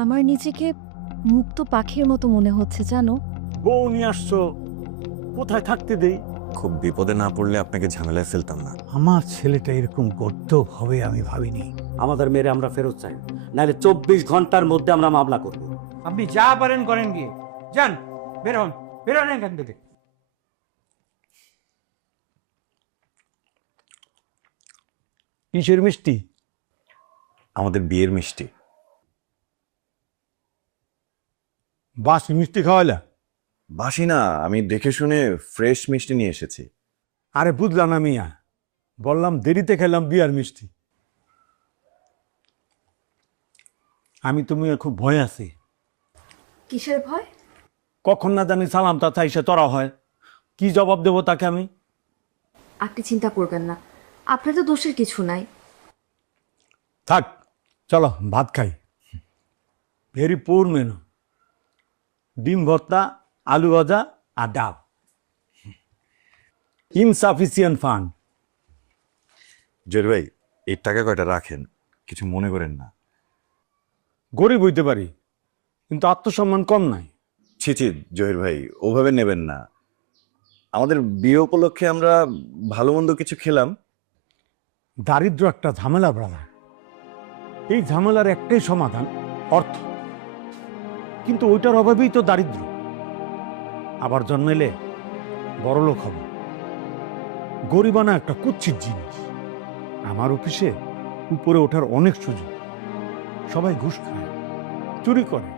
আমার নিজেকে মুক্ত পাখির মতো মনে হচ্ছে জানো। বউ নিয়ে আসছো, কোথায় থাকতে দেই? খুব বিপদে না পড়লে আপনাকে ঝামেলায় ফেলতাম না। আমার ছেলেটা এরকম গদ্য হবে আমি ভাবিনি। আমাদের মেয়েরে আমরা ফেরত চাই, নাহলে 24 ঘন্টার মধ্যে আমরা মামলা করব। আপনি যা পারেন করেন গিয়ে যান, বেরোন এখান থেকে। কিসের মিষ্টি? আমাদের বিয়ের মিষ্টি। বাসি মিষ্টি খাওয়াইলা? বাসি না, আমি দেখে শুনে ফ্রেশ মিষ্টি নিয়ে এসেছি। আরে বুঝলাম না মিয়া, বললাম দেরিতে খেলাম বিয়ার মিষ্টি। আমি তুমি খুব ভয় আছি। কিসের ভয়? কখন না জানি সালামটা চাইছে তরা হয়, কি জবাব দেবো তাকে আমি? আপনি চিন্তা করবেন না, আপনার তো দোষের কিছু নাই। থাক, চলো ভাত খাই। ভেরি পুর মেনু, ডিম ভর্তা, আলু ভাজা আর ডাল। Insufficient fund. জয়ের ভাই, এই টাকা কয়টা রাখেন, কিছু মনে করেন না। গরিব হইতে পারি, কিন্তু আত্মসম্মান কম নাই। ছি ছি জহির ভাই, ওভাবে নেবেন না। আমাদের বিয়ে উপলক্ষে আমরা ভালো মন্দ কিছু খেলাম। দারিদ্র একটা ঝামেলা ব্রাদা, এই ঝামেলার একটাই সমাধান, অর্থ। কিন্তু ওইটার অভাবেই তো দারিদ্র। আবার জন্মেলে বড়লোক হবে। গরিবানা একটা কুৎসিত জিনিস। আমার অফিসে উপরে ওঠার অনেক সুযোগ। সবাই ঘুষ খায়, চুরি করে,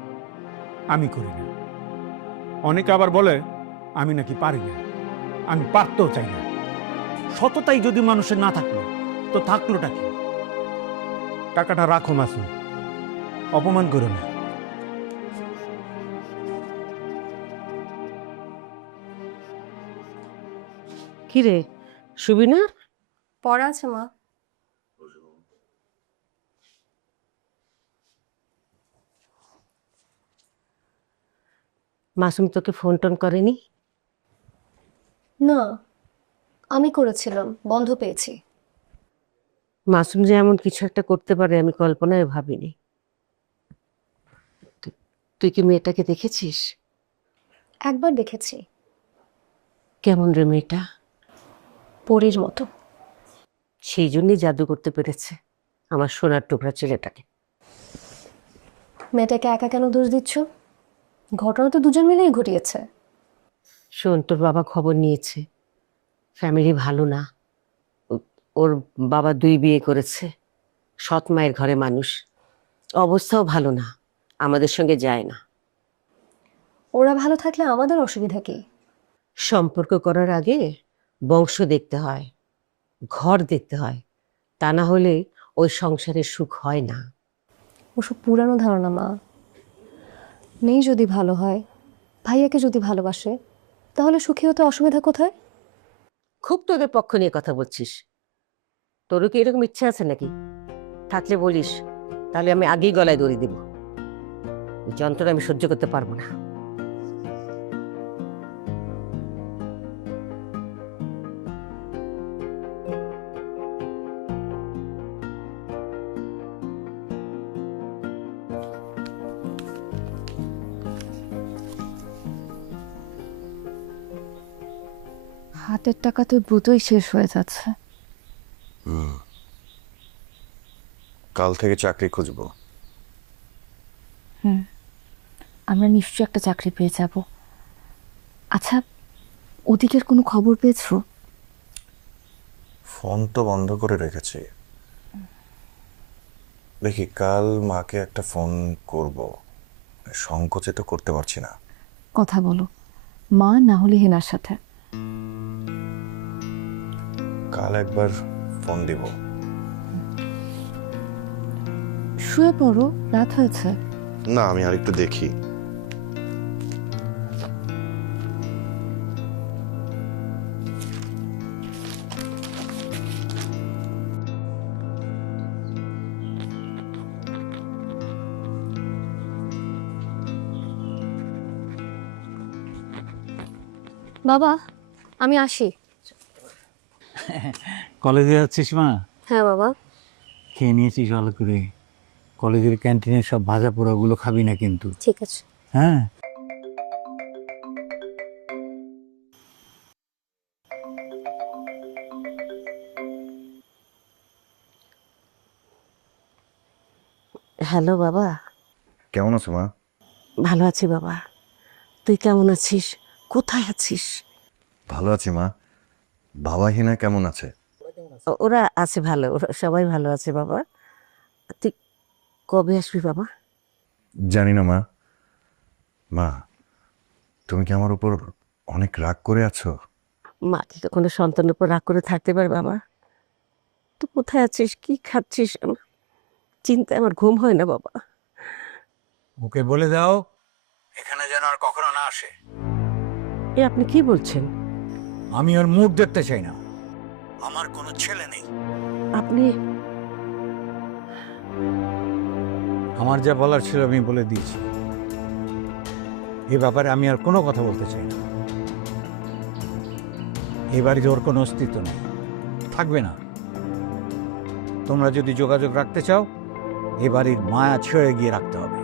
আমি করি না। অনেকে আবার বলে আমি নাকি পারি না, আমি পারতেও চাই না। সততাই যদি মানুষের না থাকলো তো থাকলোটা কি? টাকাটা রাখো মাসুম, অপমান করো না। কিরে সুবিনা? পড়া আছে মা। মাসুম তোকে ফোন টোন করেনি? না, আমি করেছিলাম, বন্ধ পেয়েছি। মাসুম যে এমন কিছু একটা করতে পারে আমি কল্পনায় ভাবিনি। তুই কি মেয়েটাকে দেখেছিস? একবার দেখেছি। কেমন রে মেয়েটা? পরীর মতো। সেই জন্যই জাদু করতে পেরেছে আমার সোনার টুকরা ছেলেটাকে। মেয়েটাকে একা কেন দোষ দিচ্ছ? ঘটনা তো দুজন মিলেই ঘটিয়েছে। শোন, তোর বাবা খবর নিয়েছে, ফ্যামিলি ভালো না। ওর বাবা 2 বিয়ে করেছে, সৎ মায়ের ঘরে মানুষ, অবস্থাও ভালো না, আমাদের সঙ্গে যায় না। ওরা ভালো থাকলে আমাদের অসুবিধা কি? সম্পর্ক করার আগে বংশ দেখতে হয়, ঘর দেখতে হয়, তা না হলে ওই সংসারের সুখ হয় না। ওসব পুরানো ধারণা মা। মেয়ে যদি ভালো হয়, ভাইয়াকে যদি ভালোবাসে, তাহলে সুখী হতে অসুবিধা কোথায়? খুব তোদের পক্ষ নিয়ে কথা বলছিস। তোরও কি এরকম ইচ্ছা আছে নাকি? থাকলে বলিস, তাহলে আমি আগেই গলায় দড়ি দেব। এই যন্ত্রণা আমি সহ্য করতে পারবো না। হাতের টাকা তো দ্রুতই শেষ হয়ে যাচ্ছে। কাল থেকে চাকরি খুঁজবো। আমরা নিশ্চয়ই একটা চাকরি পেয়ে যাব। আচ্ছা, ওদিকের কোনো খবর পেয়েছো? ফোন তো বন্ধ করে রেখেছি। দেখি কাল মাকে একটা ফোন করব, সংকোচে তো করতে পারছি না। কথা বলো, মা না হলে হেনার সাথে। কাল একবার ফোন দিব। শুয়ে পড়ো, রাত হয়েছে। না, আমি আরেকটু দেখি। বাবা, আমি আসি। কলেজে যাচ্ছিস মা? হ্যাঁ বাবা। খেয়ে নিয়েছিস ভালো করে? কলেজের ক্যান্টিনের সব ভাজা পোড়াগুলো খাবি না কিন্তু, ঠিক আছে। হ্যাঁ? হ্যালো বাবা। কেমন আছো মা? ভালো আছি বাবা, তুই কেমন আছিস? কোথায় আছিস? ভালো আছি মা। বাবা হিনা কেমন আছে? ওরা আছে ভালো, ওরা সবাই ভালো আছে বাবা। তুই কবে আসবি বাবা? জানি না মা। মা, তুমি কি আমার উপর অনেক রাগ করে আছো? মা কি তো কোনো সন্তানের উপর রাগ করে থাকতে পারে বাবা? তুই কোথায় আছিস, কি খাচ্ছিস? চিন্তায় আমার ঘুম হয় না বাবা। ওকে বলে দাও এখানে যেন আর কখনো না আসে। এ আপনি কি বলছেন? আমি ওর মুখ দেখতে চাই না। আমার কোনো ছেলে নেই। আপনি আমার যা বলার ছিল আমি বলে দিয়েছি। এ ব্যাপারে আমি আর কোনো কথা বলতে চাই না। এ বাড়িতে ওর কোনো অস্তিত্ব নেই, থাকবে না। তোমরা যদি যোগাযোগ রাখতে চাও এ বাড়ির মায়া ছেড়ে গিয়ে রাখতে হবে।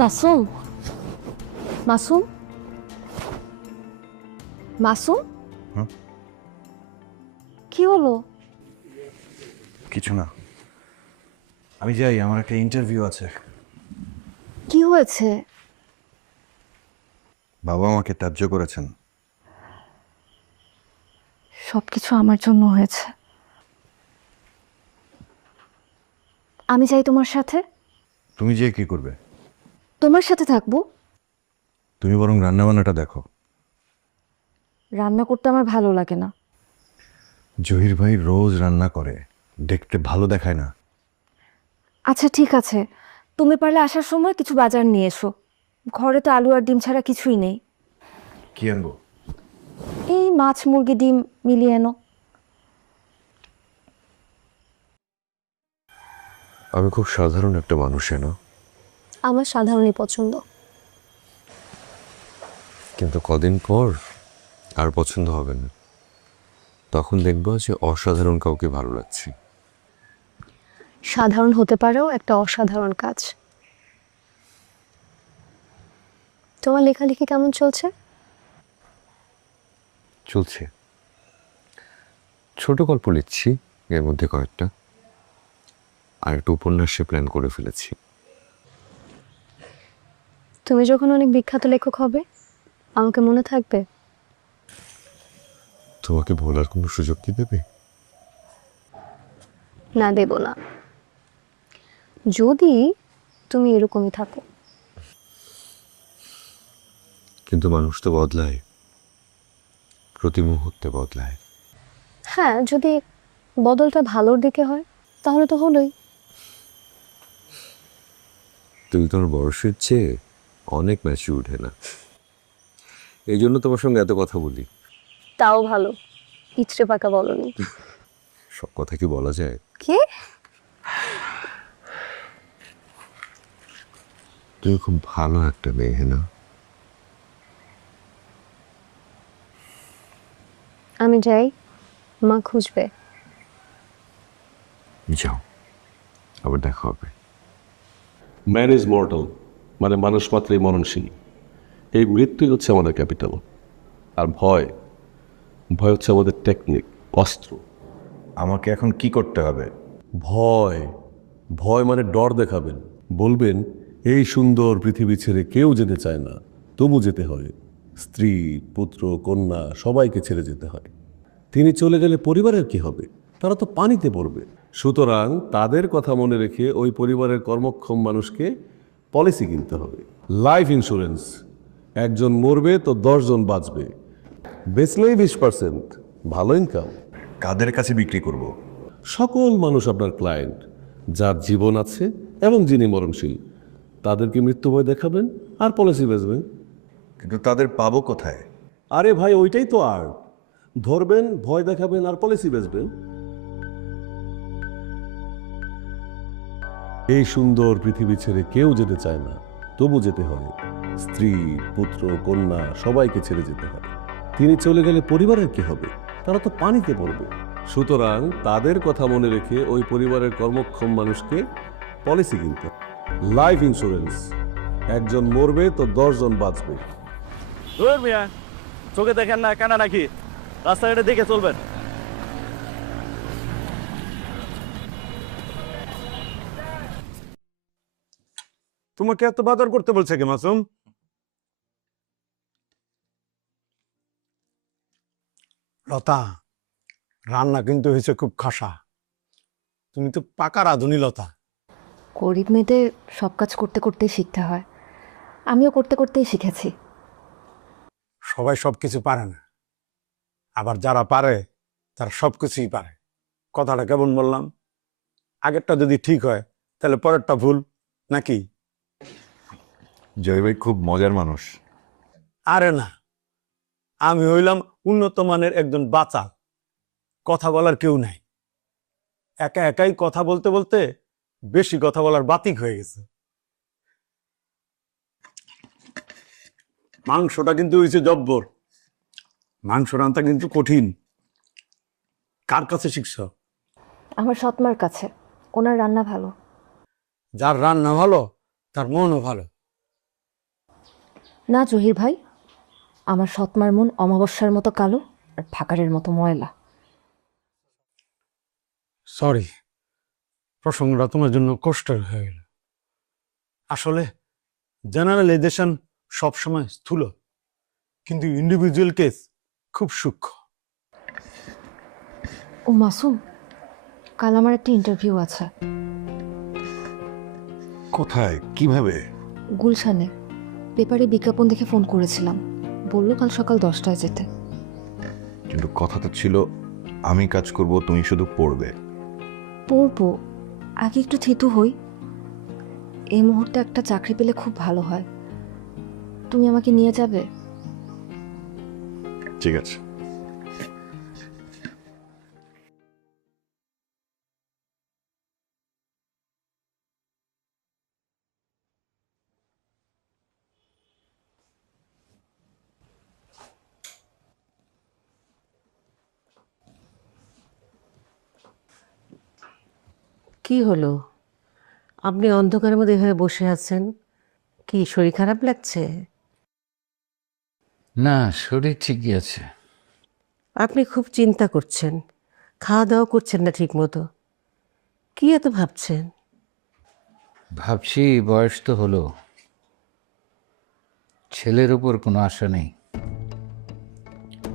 মাসুম, মাসুম, মাসুম, হুম? কি হলো? কিছু না। আমি যাই, আমার একটা ইন্টারভিউ আছে। কি হয়েছে? বাবা আমাকে ত্যায্য করেছেন। সবকিছু আমার জন্য হয়েছে। আমি চাই তোমার সাথে। তুমি যে কি করবে? তোমার সাথে থাকবো। তুমি বরং রান্নাবান্নাটা দেখো। রান্না করতে আমার ভালো লাগে না। জহির ভাই রোজ রান্না করে, দেখতে ভালো দেখায় না। আচ্ছা ঠিক আছে, তুমি পারলে আসার সময় কিছু বাজার নিয়ে এসো। ঘরে তো আলু আর ডিম ছাড়া কিছুই নেই। কি আনবো? এই মাছ, মুরগি, ডিম মিলিয়ে এনো। আমি খুব সাধারণ একটা মানুষ, না? আমার সাধারণই পছন্দ। কিন্তু কদিন পর আর পছন্দ হবে না। তখন দেখবো যে অসাধারণ কাউকে ভালো লাগছে। সাধারণ হতে পারেও একটা অসাধারণ কাজ। তোমার লেখালেখি কেমন চলছে? চলছে। ছোট গল্প লিখছি, এর মধ্যে কয়েকটা। আর একটা উপন্যাসে প্ল্যান করে ফেলেছি। তুমি যখন অনেক বিখ্যাত লেখক হবে আমাকে মনে থাকবে। তোমাকে ভোলার কোনো সুযোগ কি দেবে? না, দেব না, যদি তুমি এরকমই থাকো। কিন্তু মানুষ তো বদলায়, প্রতি মুহূর্তে বদলায়। হ্যাঁ, যদি বদলটা ভালোর দিকে হয় তাহলে তো হলোই। তুমি তোমার বয়সের চেয়ে অনেক ম্যাচিউরড, না? এই জন্য তোমার সঙ্গে এত কথা বলি। তাও ভালো, ইচড়ে পাকা বলনি। সব কথা কি বলা যায়? কে? তুমি খুব ভালো একটা মেয়ে, না? আমি যাই, মা খুঁজবে। যাও, আবার দেখা হবে। ম্যান ইজ মর্টাল, মানে মানুষ মাত্রই মরণশীল। এই মৃত্যুই হচ্ছে আমাদের ক্যাপিটাল। আর ভয়, ভয় হচ্ছে আমাদের টেকনিক, অস্ত্র। আমাকে এখন কি করতে হবে? ভয়, ভয় মানে ডর দেখাবেন। বলবেন এই সুন্দর পৃথিবী ছেড়ে কেউ যেতে চায় না, তবু যেতে হয়। স্ত্রী, পুত্র, কন্যা সবাইকে ছেড়ে যেতে হয়। তিনি চলে গেলে পরিবারের কি হবে? তারা তো পানিতে পড়বে। সুতরাং তাদের কথা মনে রেখে ওই পরিবারের কর্মক্ষম মানুষকে পলিসি কিনতে হবে। লাইফ ইন্স্যুরেন্স, একজন মরবে তো 10 জন বাঁচবে। বেচলেই 20%, ভালো ইনকাম। কাদের কাছে বিক্রি করব? সকল মানুষ আপনার ক্লায়েন্ট, যার জীবন আছে এবং যিনি মরণশীল। তাদেরকে মৃত্যু ভয় দেখাবেন আর পলিসি বেচবেন। কিন্তু তাদের পাবো কোথায়? আরে ভাই, ওইটাই তো আর্ট। ধরবেন, ভয় দেখাবেন আর পলিসি বেচবেন। এই সুন্দর পৃথিবী ছেড়ে কেউ যেতে চায় না, তবু যেতে হয়। স্ত্রী, পুত্র, কন্যা সবাইকে ছেড়ে যেতে হয়। তিনি চলে গেলে পরিবারের কি হবে? তারা তো পানিতে পড়বে। সুতরাং তাদের কথা মনে রেখে ওই পরিবারের কর্মক্ষম মানুষকে পলিসি কিনতে হবে। লাইফ ইন্স্যুরেন্স, একজন মরবে তো 10 জন বাঁচবে। চোখে দেখেন না, কানা নাকি? রাস্তাঘাটে দেখে চলবেন। তোমাকে এত বাজার করতে বলছে কে মাসুম? লতা, রান্না কিন্তু হয়েছে খুব খাসা। তুমি তো পাকা রাঁধুনি লতা। গরিব মেয়েদের সব কাজ করতে করতেই শিখতে হয়, আমিও করতে করতেই শিখেছি। সবাই সবকিছু পারে না, আবার যারা পারে তারা সবকিছুই পারে। কথাটা কেমন বললাম? আগেরটা যদি ঠিক হয় তাহলে পরেরটা ভুল নাকি? জহির ভাই খুব মজার মানুষ। আরে না, আমি হইলাম উন্নত মানের একজন বাচাল। কথা বলার কেউ নাই, একা একাই কথা বলতে বলতে বেশি কথা বলার বাতিক হয়ে গেছে। মাংসটা কিন্তু হয়েছে জব্বর। মাংস রান্না কিন্তু কঠিন। কার কাছে শিখছ? আমার সৎমার কাছে, ওনার রান্না ভালো। যার রান্না ভালো তার মনও ভালো। না জহির ভাই, আমার সৎমার মন অমাবস্যার মতো কালো আর ফাকারের মতো ময়লা। সরি, প্রসঙ্গটা তোমার জন্য কষ্টের হয়ে গেল। আসলে জেনারেলাইজেশন সবসময় স্থূল, কিন্তু ইন্ডিভিজুয়াল কেস খুব সূক্ষ্ম। ও মাসুম, কাল আমার একটা ইন্টারভিউ আছে। কোথায়, কিভাবে? গুলশানে, পেপারে বিজ্ঞাপন দেখে ফোন করেছিলাম, বললো কাল সকাল 10টায় যেতে। কিন্তু কথাটা ছিল আমি কাজ করব, তুমি শুধু পড়বে। পড়বো, আগে একটু থিতু হই। এই মুহূর্তে একটা চাকরি পেলে খুব ভালো হয়। তুমি আমাকে নিয়ে যাবে? ঠিক আছে। কি হলো? আপনি অন্ধকারের মধ্যে এভাবে বসে আছেন, কি শরীর খারাপ লাগছে? না, শরীর ঠিকই আছে। আপনি খুব চিন্তা করছেন, খাওয়া দাওয়া করছেন না ঠিক মতো। কি এত ভাবছেন? ভাবছি বয়স তো হলো, ছেলের উপর কোনো আশা নেই।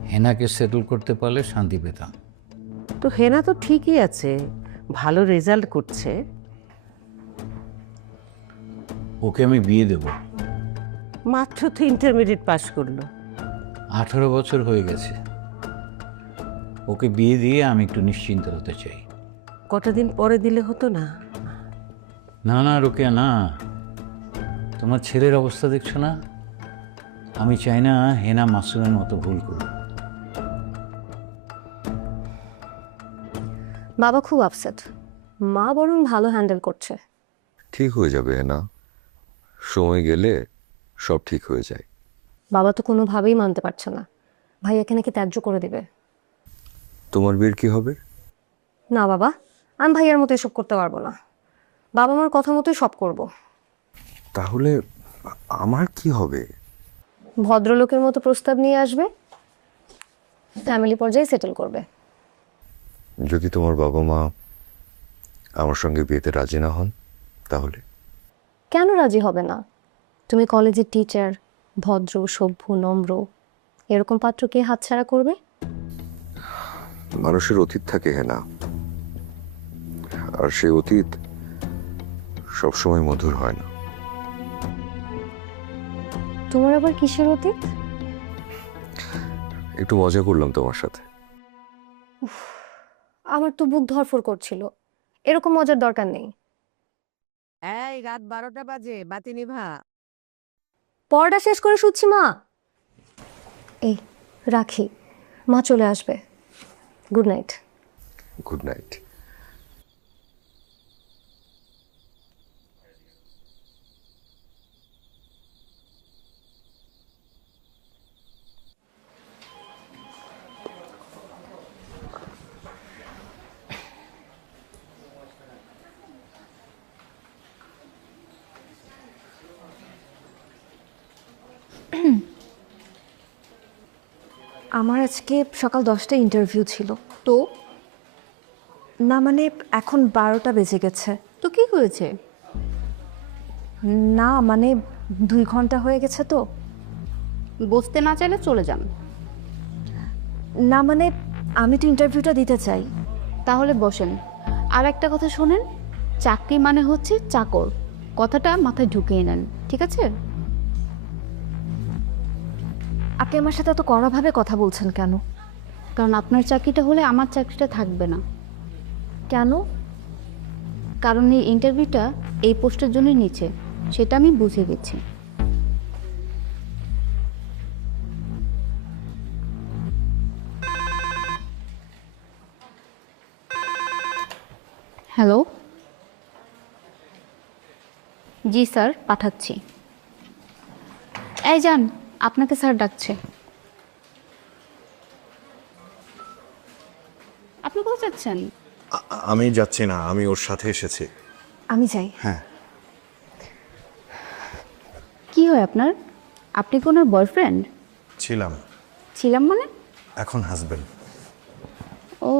হেনাকে সেটেল করতে পারলে শান্তি পেতাম। তো হেনা তো ঠিকই আছে, ভালো রেজাল্ট করছে। ওকে আমি বিয়ে দেব। মাত্র তো ইন্টারমিডিয়েট পাশ করলো। 18 বছর হয়ে গেছে। ওকে বিয়ে দিয়ে আমি একটু নিশ্চিন্ত হতে চাই। কটা দিন পরে দিলে হতো না? না না রোকেয়া, না। তোমার ছেলের অবস্থা দেখছো না? আমি চাই না হেনা মাসুমের মতো ভুল করুক। বাবা খুব আপসেট, মা বরং ভালো হ্যান্ডেল করছে। ঠিক হয়ে যাবে না, সময় গেলে সব ঠিক হয়ে যায়। বাবা তো কোনোভাবেই মানতে পারছে না, ভাইয়াকে নাকি ত্যায্য করে দিবে। তোমার বিয়ের কি হবে? না বাবা, আমি ভাইয়ার মতো এসব করতে পারবো না। বাবা মার কথা মতোই সব করব। তাহলে আমার কি হবে? ভদ্রলোকের মতো প্রস্তাব নিয়ে আসবে, ফ্যামিলি পর্যায়ে সেটেল করবে। যদি তোমার বাবা মা আমার সঙ্গে বিয়েতে রাজি না হন তাহলে? কেন রাজি হবে না? তুমি কলেজের টিচার, ভদ্র, সভ্য, নম্র, এরকম পাত্র কে হাতছাড়া করবে? মানুষের অতীত থাকে না, আর সেই অতীত সবসময় মধুর হয় না। তোমার আবার কিসের অতীত? একটু মজা করলাম তোমার সাথে। আমার তো বুক ধরফর করছিল, এরকম মজার দরকার নেই। এই রাত 12টা বাজে, বাতি নিভা। পড়াটা শেষ করে শুচ্ছি মা। এই রাখি, মা চলে আসবে। Good night. Good night. আমার আজকে সকাল 10টায় ইন্টারভিউ ছিল। তো না মানে এখন 12টা বেজে গেছে। তো কি হয়েছে? না মানে 2 ঘন্টা হয়ে গেছে তো। বসতে না চাইলে চলে যান। না মানে আমি তো ইন্টারভিউটা দিতে চাই। তাহলে বসেন। আর একটা কথা শোনেন, চাকরি মানে হচ্ছে চাকর, কথাটা মাথায় ঢুকিয়ে নেন, ঠিক আছে? আপনি আমার সাথে এত কড়াভাবে কথা বলছেন কেন? কারণ আপনার চাকরিটা হলে আমার চাকরিটা থাকবে না। কেন? কারণ এই ইন্টারভিউটা এই পোস্টের জন্যই নিচ্ছে, সেটা আমি বুঝিয়ে দিচ্ছি। হ্যালো, জি স্যার, পাঠাচ্ছি। এই যান, আপনাকে স্যার ডাকছে। আপনি কোথায় যাচ্ছেন? আমি যাচ্ছি না, আমি ওর সাথে এসেছি। আমি যাই। হ্যাঁ। কি হয় আপনার? আপনি কি ওনার বয়ফ্রেন্ড? ছিলাম, ছিলাম মানে? এখন হাজবেন্ড। ও,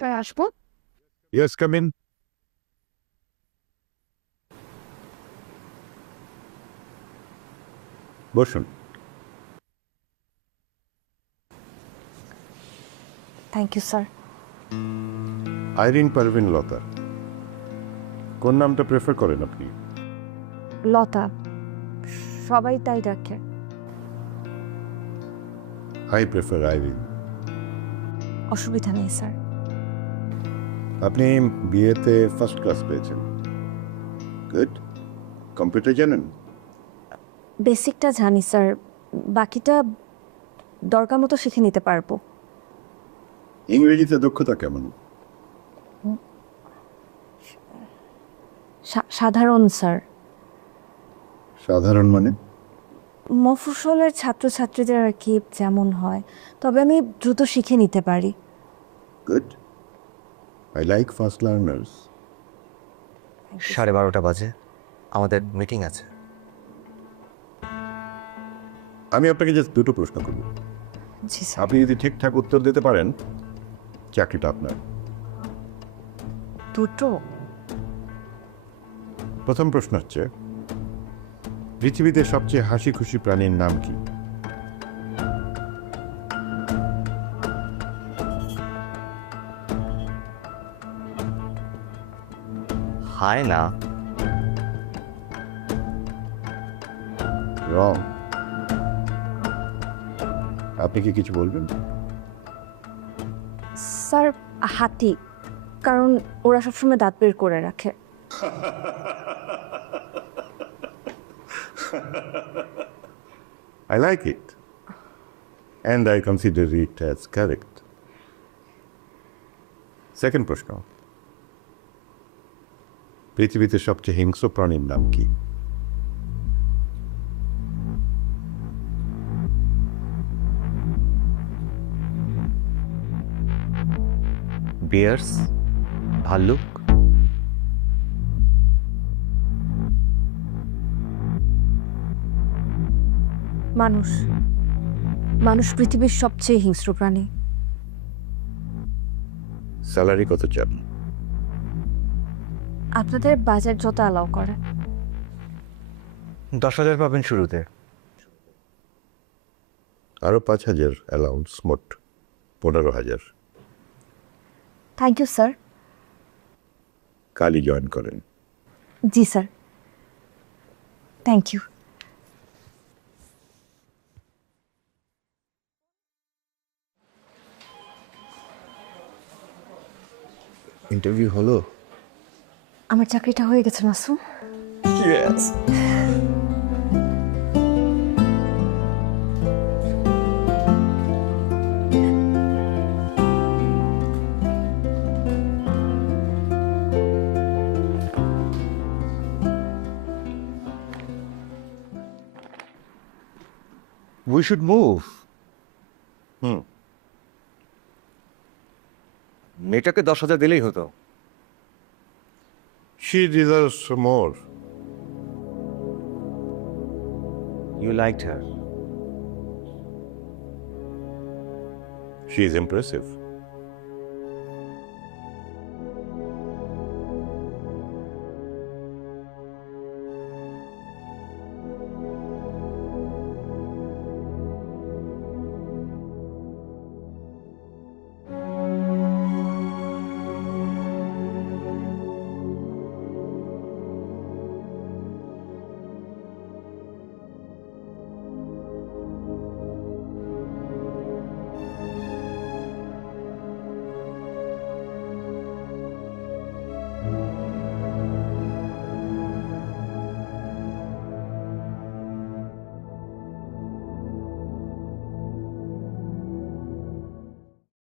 তাই আসবো? Yes, come in. বসুন। Thank you sir. Irene Parvin Lata, কোন নামটা প্রেফার করেন আপনি? লতা, সবাই তাই ডাকে। I prefer Irene. অসুবিধা নেই স্যার। আপনি বিএতে ফার্স্ট ক্লাস পেয়েছেন, গুড। কম্পিউটার জানেন? বেসিকটা জানি স্যার, বাকিটা দরকার মতো শিখে নিতে পারবো। ইংরেজিতে দক্ষতা কেমন? সাধারণ স্যার। সাধারণ মানে? মফস্বলের ছাত্রছাত্রীদের আর কি যেমন হয়, তবে আমি দ্রুত শিখে নিতে পারি। Good, I like fast learners. 12:30 বাজে, আমাদের মিটিং আছে। আমি আপনাকে জাস্ট দুটো প্রশ্ন করব, জি স্যার। আপনি যদি ঠিকঠাক উত্তর দিতে পারেন চাকরিটা আপনার। দুটো? প্রথম প্রশ্ন হচ্ছে, পৃথিবীতে সবচেয়ে হাসি খুশি প্রাণীর নাম কি? হায় না। রং। আপনি কি কিছু বলবেন? স্যার হাতি, কারণ ওরা সবসময় দাঁত বের করে রাখে। I like it. And I consider it as correct. Second প্রশ্ন, পৃথিবীতে সবচেয়ে হিংস্র প্রাণীর নাম কি? বিয়ার্স, ভাল্লুক। মানুষ। মানুষ পৃথিবীর সবচেয়ে হিংস্র প্রাণী। স্যালারি কত চান? আপনাদের বাজেট যত অ্যালাউ করে। 10,000 পাবেন শুরুতে। আরো 5,000 অ্যালাউন্স, মোট 15,000। Thank you sir. কালই জয়েন করেন। জি স্যার, থ্যাংক ইউ। ইন্টারভিউ হলো? আমার চাকরিটা হয়ে গেছে মাসুম। We should move. মেয়েটাকে 10,000 দিলেই হতো। She deserves more. You liked her. She is impressive.